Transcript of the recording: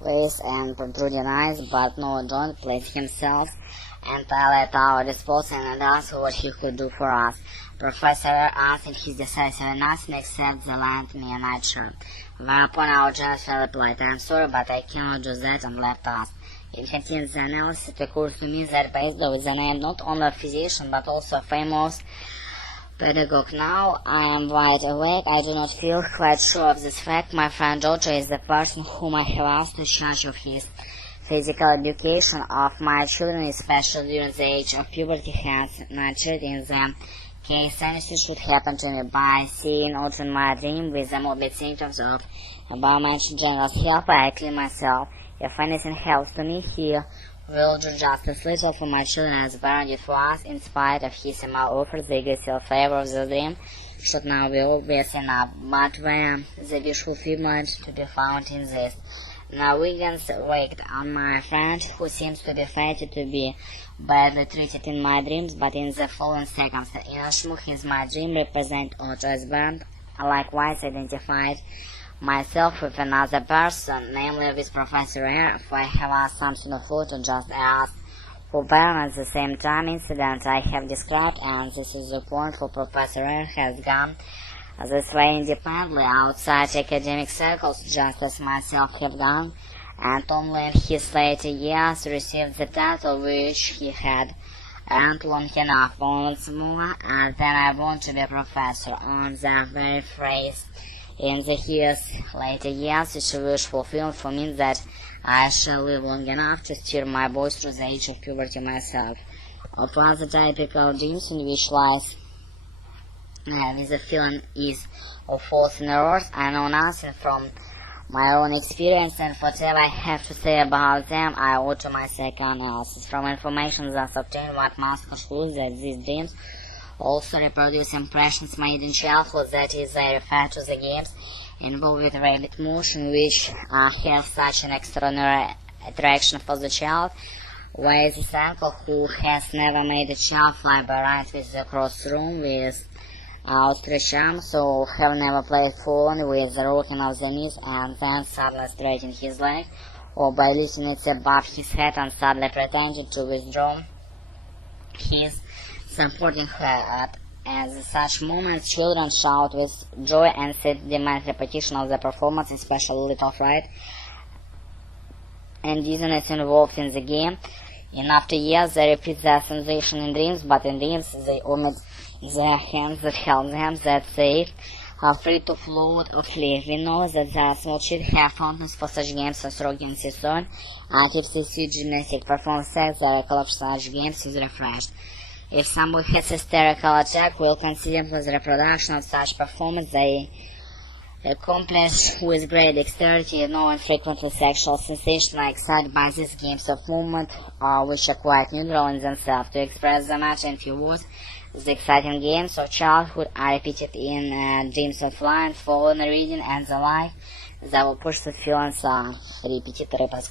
with and protruding eyes, but no, don't place himself entirely at our disposal and ask what he could do for us. Professor answered his decisive nothing except the lent me a nightshirt. Whereupon our judge replied, I am sorry, but I cannot do that, and left us. It contains the analysis. It occurs to me that based on the name not only a physician but also a famous pedagogue. Now I am wide awake. I do not feel quite sure of this fact. My friend Georgia is the person whom I have asked to charge of his physical education of my children, especially during the age of puberty, has nurtured in them. Case anything should happen to me by seeing out in my dream with the morbid symptoms of above-mentioned general health, I clean myself. If anything happens to me, he will do just as little for my children as Baron did for us, in spite of his immoral offers. The egotistical flavor of the dream should now be obvious enough, but where the wish fulfillment to be found in this? Now Wiggins waked on my friend, who seems to be fated to be badly treated in my dreams, but in the following seconds. Inasmuch as my dream represent Otto as Bernd, I likewise identified myself with another person, namely with Professor R, for I have asked something of Otto just as for Bernd at the same time. Incident I have described, and this is the point, for Professor R has gone this way independently outside academic circles, just as myself have gone, and only in his later years received the title which he had earned long enough. Once more, and then I want to be a professor. On that very phrase, in his later years, it's a wish fulfilled for me that I shall live long enough to steer my boys through the age of puberty myself. Of other typical dreams in which lies with the feeling is of false errors, I know nothing from my own experience, and whatever I have to say about them, I owe to my psychoanalysis. From information thus obtained, one must conclude that these dreams also reproduce impressions made in childhood, that is, they refer to the games involved with rapid motion, which have such an extraordinary attraction for the child, whereas this uncle who has never made a child fly by right with the cross room with outstretched arms, so have never played phone with the rocking of the knees and then suddenly straightening his leg, or by lifting it above his head and suddenly pretending to withdraw his supporting her. At such moments, children shout with joy and sit demand repetition of the performance, especially little fright and dizziness involved in the game. In after years, they repeat their sensation in dreams, but in dreams they omit their hands that held them, that they are free to float or flee. We know that the small children have fondness for such games as rocking and seesaw, and if they see gymnastic perform sex, their recollection of such games is refreshed. If someone has hysterical attack, we'll consider the reproduction of such performance they accomplish with great dexterity, knowing frequently sexual sensations are excited by these games of movement, which are quite neutral in themselves. To express the matter in few words, the exciting games of childhood are repeated in dreams of flying, falling, reading, and the like. They will push the feelings on Репетиторы.